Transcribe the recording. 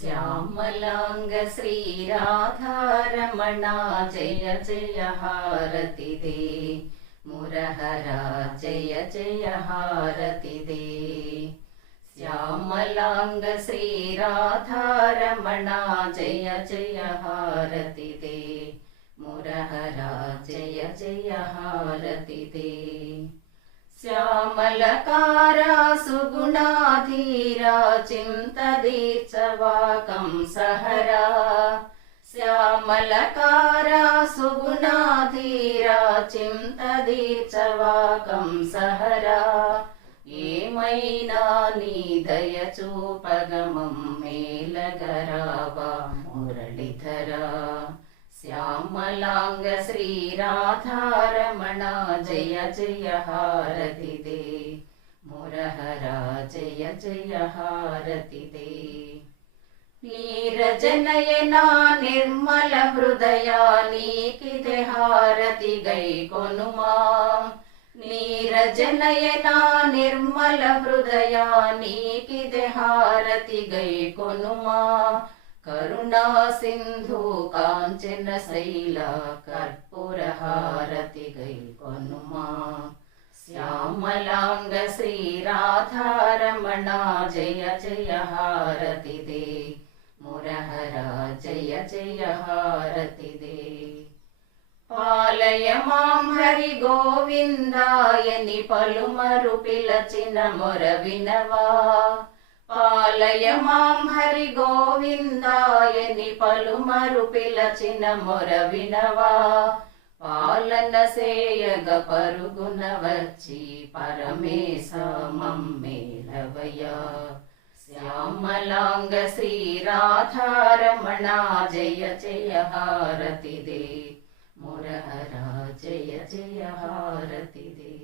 శ్యామలాంగ శ్రీరాధారమణా జయ జయ హారతి దే మురహరా జయ జయ హారతి దే శ్యామలాంగ శ్రీరాధారమణా జయ జయ హారతి దే మురహరా జయ జయ హారతి దే కమలకారా సుగుణాధీరా చింతదీర్చవా కంసహరా శ్యామలకారా సుగుణాధీరా చింతదీర్చవా కంసహరా ఏమైనా నీ దయ చూపగమం మేలగరావా మురళిధరా శ్యామలాంగ శ్రీరాధారమణ జయ జయ హారతి దే మురహరా జయ జయ హారతి దే నీరజనయనా నిర్మల హృదయా నీకిదే హారతి గై కొనుమా నీరజనయనా నిర్మల హృదయా నీకిదే హారతి గై కొనుమా కరుణా సింధు కాంచన శైల కర్పూర హారతి గై కొనుమా శ్యామలాంగ శ్రీరాధారమణ జయ జయ హారతి దే. మురహరా జయ జయ హారతి దే. పాలయ మాం హరి గోవిందాయని పలుమరు పిలచిన మొర వినవా? పాలయ మాం హరి గోవిందాయని పలుమరు పిలచిన మొర వినవా. పాలన సేయగ పరుగున వచ్చి పరమేశ మమ్మేలవయా శ్యామలాంగ శ్రీరాధారమణ జయ జయ హారతి దే మురహరా జయ జయ హారతి దే